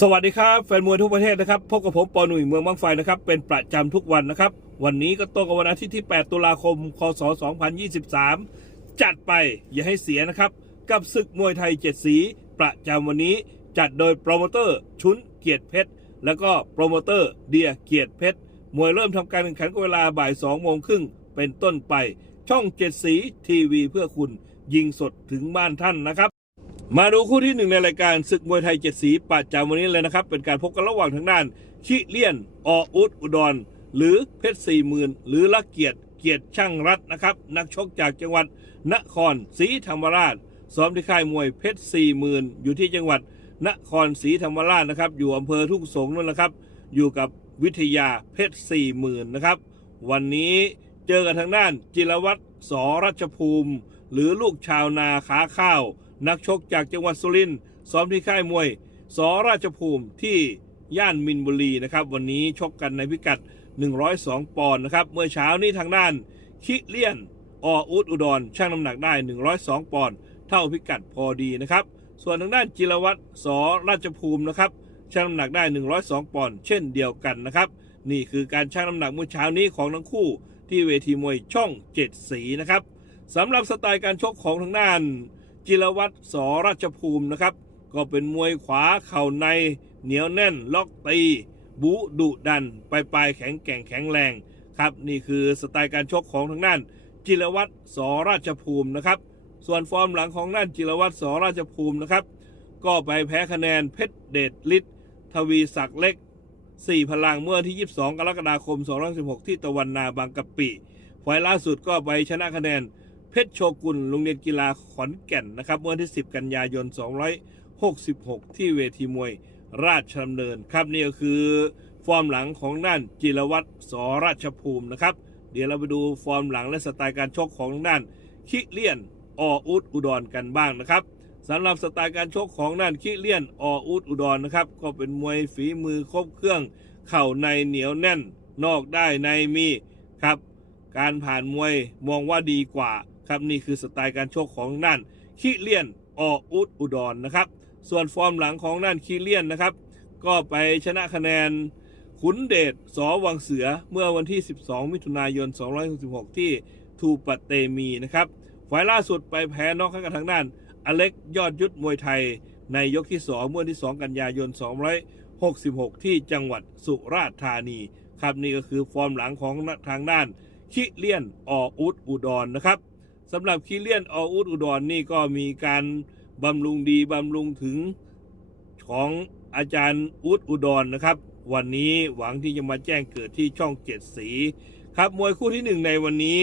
สวัสดีครับแฟนมวยทุกประเทศนะครับพบกับผมปอหนุ่ยเมืองบางไฟนะครับเป็นประจำทุกวันนะครับ วันนี้ก็ตรงกับวันอาทิตย์ที่ 8 ตุลาคม คศ 2023 จัดไปอย่าให้เสียนะครับ กับศึกมวยไทยเจ็ดสี ประจำวันนี้จัดโดยโปรโมเตอร์ชุนเกียรติเพชร แล้วก็โปรโมเตอร์เดียเกียรติเพชร มวยเริ่มทำการแข่งขันก็เวลาบ่าย2โมงครึ่งเป็นต้นไป ช่องเจ็ดสีทีวีเพื่อคุณยิงสดถึงบ้านท่านนะครับ มาดูคู่ที่หนึ่งในรายการศึกมวยไทยเจ็ดสีประจำวันนี้เลยนะครับ เป็นการพบกันระหว่างทางด้าน ชิเลียน ออุดอุดร หรือเพชรสี่หมื่นหรือละเกียรติเกียรติช่างรัตน์นะครับ นักชกจากจังหวัดนครศรีธรรมราชซ้อมที่ค่ายมวยเพชรสี่หมื่นอยู่ที่จังหวัดนครศรีธรรมราชนะครับ อยู่อำเภอทุ่งสงนั่นแหละครับ อยู่กับวิทยาเพชรสี่หมื่นนะครับ วันนี้เจอกันทางด้านจิรวัตรสรัชภูมิ หรือลูกชาวนาขาข้าว นักชกจากจังหวัดสุรินทร์ซ้อมที่ค่ายมวยสราชภูมิที่ย่านมินบุรีนะครับวันนี้ชกกันในพิกัด 102 ปอนด์นะครับเมื่อเช้านี้ทางด้าน คิเลียนออุดอุดรช่างน้ำหนักได้ 102 ปอนด์เท่าพิกัดพอดีนะครับ ส่วนทางด้านจิรวัตรสราชภูมินะครับช่างน้ำหนักได้ 102 ปอนด์เช่นเดียวกันนะครับ นี่คือการชั่งน้ำหนักเมื่อเช้านี้ของทั้งคู่ ที่เวทีมวยช่องเจ็ดสีนะครับสำหรับสไตล์การชกของทางด้าน จิรวัตรสอราชภูมินะครับ ก็เป็นมวยขวาเข่าในเหนียวแน่น ล็อกตี บุดุดันปลายปลายแข็งแกร่งแข็งแรงครับ นี่คือสไตล์การชกของทางด้าน จิรวัตรสอราชภูมินะครับ ส่วนฟอร์มหลังของด้านจิรวัตรสอราชภูมินะครับ ก็ไปแพ้คะแนนเพชรเดชฤทธิ์ทวีศักดิ์เล็ก4พลังเมื่อที่ 22 กรกฎาคม 2016 ที่ตะวันนาบางกะปิไฟล์ล่าสุดก็ไปชนะคะแนน เพชรโชกุลโรงเรียนกีฬาขอนแก่นนะครับเมื่อวันที่ 10 กันยายน 266 ที่เวทีมวยราชดำเนินครับนี่ก็คือฟอร์มหลังของด้านจิรวัตรสราชภูมินะครับ เดี๋ยวเราไปดูฟอร์มหลังและสไตล์การชกของด้านคิเลียนออุดอุดรกันบ้างนะครับสำหรับสไตล์การชกของด้านคิเลียนออุดอุดรนะครับก็เป็นมวยฝีมือครบเครื่อง เข่าในเหนียวแน่น นอกได้ในมีครับ การผ่านมวยมองว่าดีกว่า ครับนี่คือสไตล์การชกของนั่นคิเลียนออุดอุดรนะครับ ส่วนฟอร์มหลังของนั่นคิเลียนนะครับ ก็ไปชนะคะแนนขุนเดชสอวังเสือเมื่อวันที่ 12 มิถุนายน 266 ที่ทูปเตมีนะครับฝ่ายล่าสุดไปแพ้นอกให้กับทางด้าน อเล็กยอดยุทธมวยไทย ในยกที่ 2 เมื่อวันที่ 2 กันยายน 266 ที่จังหวัดสุราษฎร์ธานี ครับนี่ก็คือฟอร์มหลังของทางด้านคิเลียนออุดอุดรนะครับ สำหรับคิเลียนออุดอุดรนี่ก็มีการบำรุงดีบำรุงถึงของอาจารย์อุดอุดรนะครับ วันนี้หวังที่จะมาแจ้งเกิดที่ช่องเจ็ดสี ครับมวยคู่ที่หนึ่งในวันนี้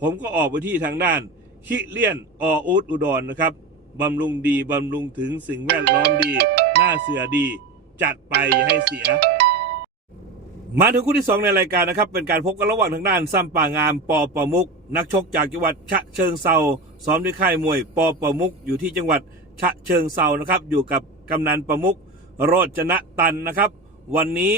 ผมก็ออกไปที่ทางด้านคิเลียนออุดอุดรนะครับบำรุงดีบำรุงถึงสิ่งแวดล้อมดี หน้าเสือดี จัดไปให้เสีย มาถึงคู่ที่ 2 ในรายการนะครับ เป็นการพบกันระหว่างทางด้านซ้ำป่างามปอประมุก นักชกจากจังหวัดฉะเชิงเซาซ้อมที่ค่ายมวยปอประมุกอยู่ที่จังหวัดฉะเชิงเซานะครับ อยู่กับกำนันประมุกโรจนะตันนะครับ วันนี้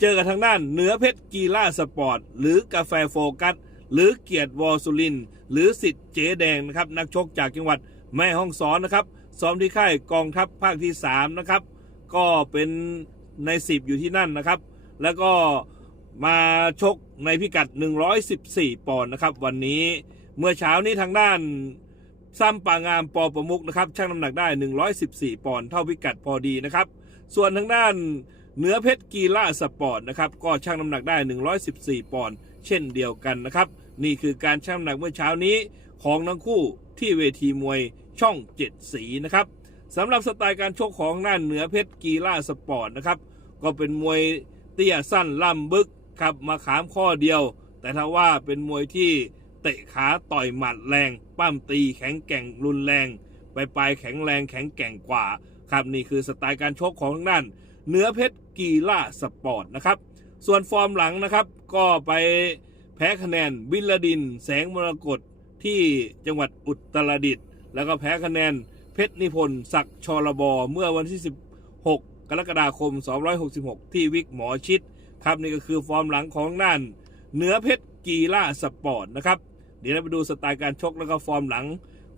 เจอกับทางด้านเหนือเพชรกีฬาสปอร์ต หรือกาแฟโฟกัส หรือเกียรติวอสุลิน หรือสิทธิ์เจ๊แดงนะครับนักชกจากจังหวัดแม่ฮ่องสอนนะครับซ้อมที่ค่ายกองทัพภาคที่3นะครับก็เป็นใน 10 อยู่ที่นั่นนะครับ แล้วก็มาชกในพิกัด 114 ปอนด์นะครับ วันนี้เมื่อเช้านี้ทางด้านซ้ำปางามปอประมุกนะครับชั่งน้ำหนักได้ 114 ปอนด์เท่าพิกัดพอดีนะครับ ส่วนทางด้านเหนือเพชรกีฬาสปอร์ตนะครับก็ชั่งน้ำหนักได้ 114 ปอนด์เช่นเดียวกันนะครับ นี่คือการชั่งน้ำหนักเมื่อเช้านี้ของทั้งคู่ที่เวทีมวยช่องเจ็ดสีนะครับสำหรับสไตล์การชกของด้านเหนือเพชรกีฬาสปอร์ตนะครับก็เป็นมวย เตี้ยสั้นล่ำบึกครับมาขามข้อเดียว แต่ถ้าว่าเป็นมวยที่เตะขาต่อยหมัดแรง ปั้มตีแข็งแกร่งรุนแรงไปปลายแข็งแรงแข็งแกร่งกว่าครับนี่คือสไตล์การชกของทางด้านเนื้อเพชรกีฬาสปอร์ตนะครับ ส่วนฟอร์มหลังนะครับ ก็ไปแพ้คะแนนบิลลาดิน แสงมรกตที่จังหวัดอุตรดิตถ์แล้วก็แพ้คะแนนเพชรนิพนธ์ศักดิ์ชรบเมื่อวันที่ 16 กรกฎาคม 266 ที่วิกหมอชิดครับนี่ก็คือฟอร์มหลังของน่านเหนือเพชรกีฬาสปอร์ตนะครับ เดี๋ยวเราไปดูสไตล์การชกแล้วก็ฟอร์มหลัง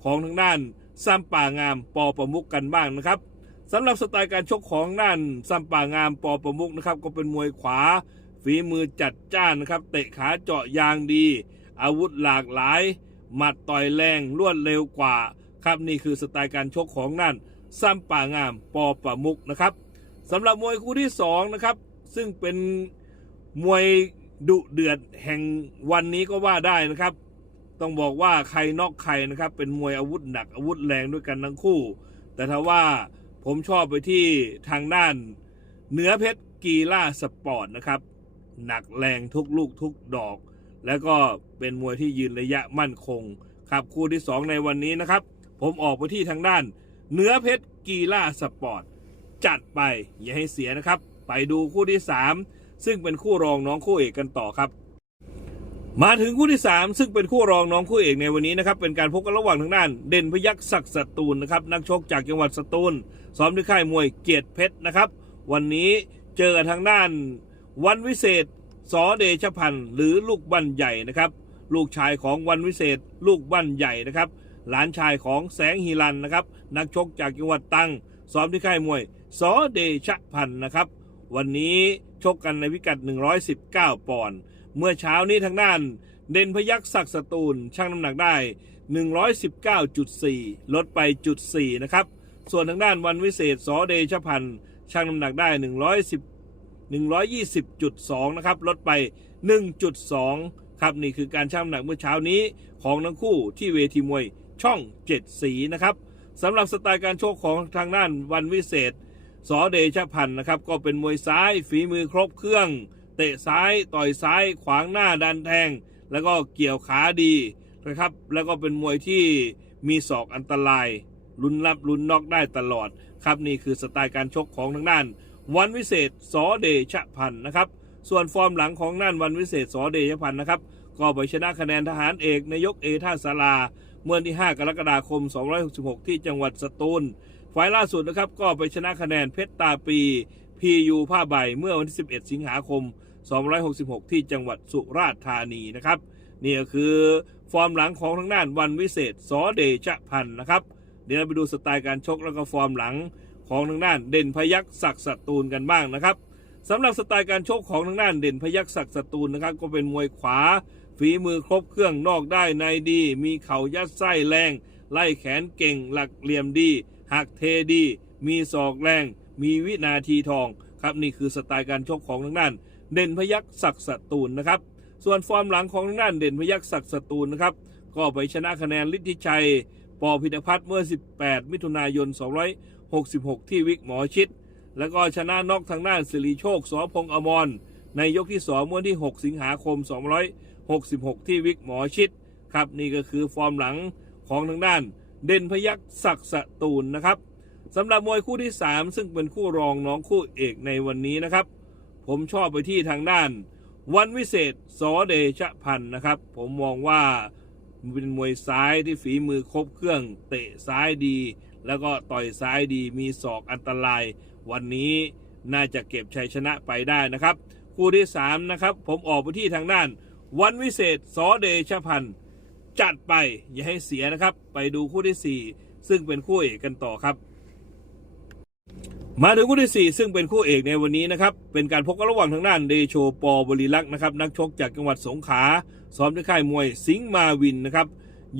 ของทางด้านซ้ำป่างามปอประมุกกันบ้างนะครับสำหรับสไตล์การชกของน่านซัมป่างามปอประมุกนะครับก็เป็นมวยขวา ฝีมือจัดจ้านนะครับ เตะขาเจาะยางดี อาวุธหลากหลาย หมัดต่อยแรงรวดเร็วกว่า ครับนี่คือสไตล์การชกของน่านซัมป่างามปอประมุกนะครับ สำหรับมวยคู่ที่สองนะครับ ซึ่งเป็นมวยดุเดือดแห่งวันนี้ก็ว่าได้นะครับ ต้องบอกว่าใครนอกใครนะครับ เป็นมวยอาวุธหนักอาวุธแรงด้วยกันทั้งคู่ แต่ถ้าว่าผมชอบไปที่ทางด้านเหนือเพชรกีฬาสปอร์ตนะครับ หนักแรงทุกลูกทุกดอก แล้วก็เป็นมวยที่ยืนระยะมั่นคงครับคู่ที่ 2 ในวันนี้นะครับ ผมออกไปที่ทางด้านเหนือเพชรกีฬาสปอร์ต จัดไป อย่าให้เสียนะครับ ไปดูคู่ที่ 3 ซึ่งเป็นคู่รองน้องคู่เอกกันต่อครับ มาถึงคู่ที่ 3 ซึ่งเป็นคู่รองน้องคู่เอกในวันนี้นะครับ เป็นการพบกันระหว่างทางด้าน เด่นพยักษ์ศักดิ์สตูลนะครับ นักชกจากจังหวัดสตูลซ้อมที่ค่ายมวยเกียรติเพชรนะครับ วันนี้เจอกันทางด้านวันวิเศษสอเดชพันธ์หรือลูกบ้านใหญ่นะครับ ลูกชายของวันวิเศษ ลูกบ้านใหญ่นะครับ หลานชายของแสงฮีรันนะครับ นักชกจากจังหวัดตัง ซ้อมที่ค่ายมวยสอเดชพันธ์นะครับ วันนี้ชกกันในพิกัด 119 ปอนด์เมื่อเช้านี้ทางด้าน เด่นพยักษ์ศักสตูลชั่งน้ำหนักได้ 119.4 ลดไปจุด4นะครับส่วนทางด้านวันวิเศษสอเดชพันธ์ชั่งน้ำหนักได้ 110 120.2 นะครับ ลดไป 1.2 ครับนี่คือการชั่งน้ำหนักเมื่อเช้านี้ของทั้งคู่ที่เวทีมวยช่อง 7 สีนะครับ สำหรับสไตล์การโชคของทางด้านวันวิเศษ สอเดชพันธ์นะครับ ก็เป็นมวยซ้ายฝีมือครบเครื่อง เตะซ้ายต่อยซ้ายขวางหน้าดันแทง แล้วก็เกี่ยวขาดีนะครับ แล้วก็เป็นมวยที่มีศอกอันตรายลุ้นรับลุ้นนอกได้ตลอดครับนี่คือสไตล์การชกของทางด้าน วันวิเศษสอเดชพันธ์นะครับ ส่วนฟอร์มหลังของน่านวันวิเศษสอเดชพันธ์นะครับก็ไปชนะคะแนนทหารเอกนายกเอท่าสารา เมื่อวันที่ 5 กรกฎาคม 266 ที่จังหวัดสตูลฝ่ายล่าสุดนะครับก็ไปชนะคะแนนเพชรตาปีพียูผ้าใบเมื่อวันที่ 11 สิงหาคม 266 ที่จังหวัดสุราษฎร์ธานีนะครับนี่ก็คือฟอร์มหลังของทางด้านวันวิเศษสอเดชพันธ์นะครับ เดี๋ยวเราไปดูสไตล์การชกแล้วก็ฟอร์มหลังของทางด้านเด่นพยักษ์ศักดิ์สตูลกันบ้างนะครับสำหรับสไตล์การชกของทางด้านเด่นพยักษ์ศักดิ์สตูลนะครับ ก็เป็นมวยขวา ฝีมือครบเครื่องนอกได้ในดี มีเข่ายัดไส้แรง ไล่แขนเก่งหลักเหลี่ยมดี หักเทดี มีศอกแรง มีวินาทีทอง ครับนี่คือสไตล์การชกของทางด้าน เด่นพยักษ์ศักดิ์สตูลนะครับ ส่วนฟอร์มหลังของทางด้านเด่นพยักษ์ศักดิ์สตูลนะครับก็ไปชนะคะแนนฤทธิชัย ปอพิทพัฒน์เมื่อ 18 มิถุนายน 266 ที่วิกหมอชิด แล้วก็ชนะนอกทางด้านสิริโชคสอพงษ์อมร ในยกที่ 2 เมื่อวันที่ 6 สิงหาคม 66 ที่วิกหมอชิดครับนี่ก็คือฟอร์มหลังของทางด้าน เด่นพยักษ์ศักสตูลนะครับสำหรับมวยคู่ที่ 3 ซึ่งเป็นคู่รองน้องคู่เอกในวันนี้นะครับ ผมชอบไปที่ทางด้าน วันวิเศษสอเดชพันธ์นะครับ ผมมองว่าเป็นมวยซ้ายที่ฝีมือครบเครื่องเตะซ้ายดี แล้วก็ต่อยซ้ายดีมีศอกอันตราย วันนี้น่าจะเก็บชัยชนะไปได้นะครับ คู่ที่ 3 นะครับ ผมออกไปที่ทางด้าน วันวิเศษสอเดชพันธ์จัดไปอย่าให้เสียนะครับ ไปดูคู่ที่ 4 ซึ่งเป็นคู่เอกกันต่อครับ มาถึงคู่ที่ 4 ซึ่งเป็นคู่เอกในวันนี้นะครับ เป็นการพบกันระหว่างทางด้านเดโชปอบริลักษ์นะครับ นักชกจากจังหวัดสงขลาซ้อมที่ค่ายมวยสิงห์มาวินนะครับ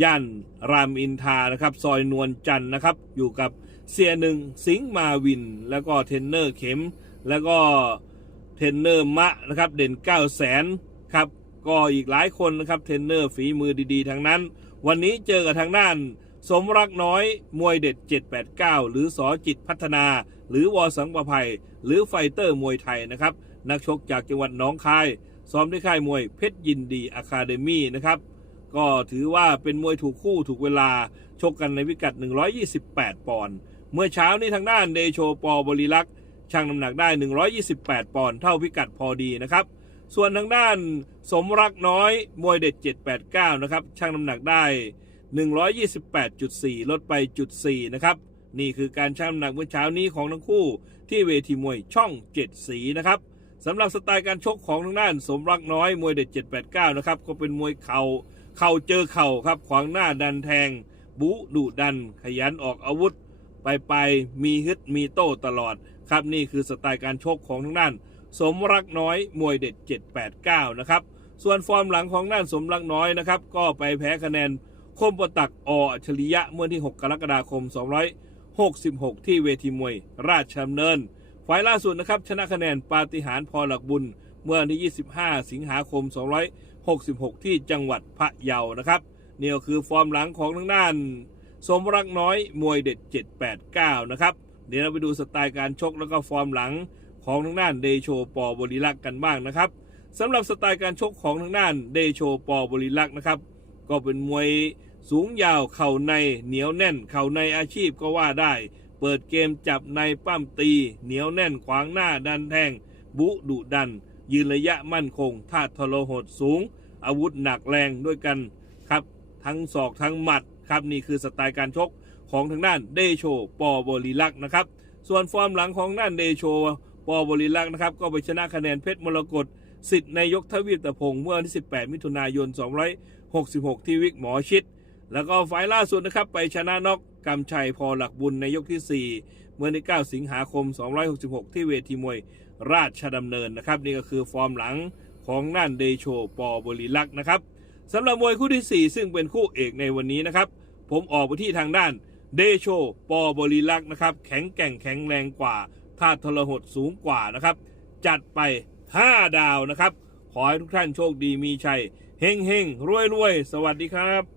ย่านรามอินทานะครับ ซอยนวลจันทร์นะครับ อยู่กับเสียหนึ่งสิงห์มาวิน แล้วก็เทรนเนอร์เข็ม แล้วก็เทรนเนอร์มะนะครับ เด่น9 0 0แสนครับ ก็อีกหลายคนนะครับเทรนเนอร์ฝีมือดีๆทั้งนั้น วันนี้เจอกับทางด้าน สมรักน้อยมวยเด็ด 789 หรือสอจิตพัฒนา หรือวอสังประภัย หรือไฟเตอร์มวยไทยนะครับ นักชกจากจังหวัดหนองคาย ซ้อมที่ค่ายมวยเพชรยินดีอะคาเดมี่นะครับ ก็ถือว่าเป็นมวยถูกคู่ถูกเวลาชกกันในพิกัด 128 ปอนด์เมื่อเช้านี้ทางด้านเดโชปอบริลักษ์ชั่งน้ำหนักได้ 128 ปอนด์เท่าพิกัดพอดีนะครับ ส่วนทางด้านสมรักน้อยมวยเด็ด 789 นะครับชั่งน้ำหนักได้ 128.4 ลดไปจุด4นะครับ นี่คือการชั่งน้ำหนักเมื่อเช้านี้ของทั้งคู่ ที่เวทีมวยช่อง 7 สีนะครับสำหรับสไตล์การชกของทางด้านสมรักน้อยมวยเด็ด 789 นะครับก็เป็นมวยเข่าเข่าเจอเข่าครับ ขวางหน้าดันแทง บุดุดัน ขยันออกอาวุธ ไปไปมีฮึดมีโต้ตลอด ครับนี่คือสไตล์การชกของทางด้าน สมรักน้อยมวยเด็ด 789 นะครับ ส่วนฟอร์มหลังของด้านสมรักน้อยนะครับ ก็ไปแพ้คะแนนคมประตักออัจฉริยะเมื่อที่ 6 กรกฎาคม 266 ที่เวทีมวย ราชดำเนินฝ่ายล่าสุดนะครับ ชนะคะแนนปาฏิหาริย์พอหลักบุญ เมื่อวันที่ 25 สิงหาคม 266 ที่จังหวัดพะเยานะครับนี่ก็คือฟอร์มหลังของทางด้าน สมรักน้อยมวยเด็ด 789 นะครับ เดี๋ยวเราไปดูสไตล์การชกแล้วก็ฟอร์มหลัง ของทางด้านเดโชปอบริลักษ์กันบ้างนะครับสำหรับสไตล์การชกของทางด้านเดโชปอบริลักษ์นะครับ ก็เป็นมวยสูงยาวเข่าในเหนียวแน่น เข่าในอาชีพก็ว่าได้ เปิดเกมจับในปั้มตี เหนียวแน่นขวางหน้าดันแทง บุดุดัน ยืนระยะมั่นคงท่าทรหดสูง อาวุธหนักแรงด้วยกันครับ ทั้งศอกทั้งหมัดครับนี่คือสไตล์การชกของทางด้านเดโชปอบริลักษ์นะครับ ส่วนฟอร์มหลังของด้านเดโช ปอบริลักษ์นะครับ ก็ไปชนะคะแนนเพชรมรกตสิทธิ์นายกทวีตพงศ์เมื่อวันที่ 18 มิถุนายน 266 ที่วิกหมอชิด แล้วก็ไฟล์ล่าสุดนะครับ ไปชนะนอกกำชัยพอหลักบุญในยกที่ 4 เมื่อวันที่ 9 สิงหาคม 266 ที่เวทีมวยราชดำเนินนะครับ นี่ก็คือฟอร์มหลังของน่านเดโชปอบริลักษ์นะครับสำหรับมวยคู่ที่ 4 ซึ่งเป็นคู่เอกในวันนี้นะครับ ผมออกไปที่ทางด้านเดโชปอบริลักษ์นะครับ แข็งแกร่งแข็งแรงกว่า ค่าทรหดสูงกว่านะครับ จัดไป 5 ดาวนะครับ ขอให้ทุกท่านโชคดีมีชัยเฮงเฮงรวยรวยสวัสดีครับ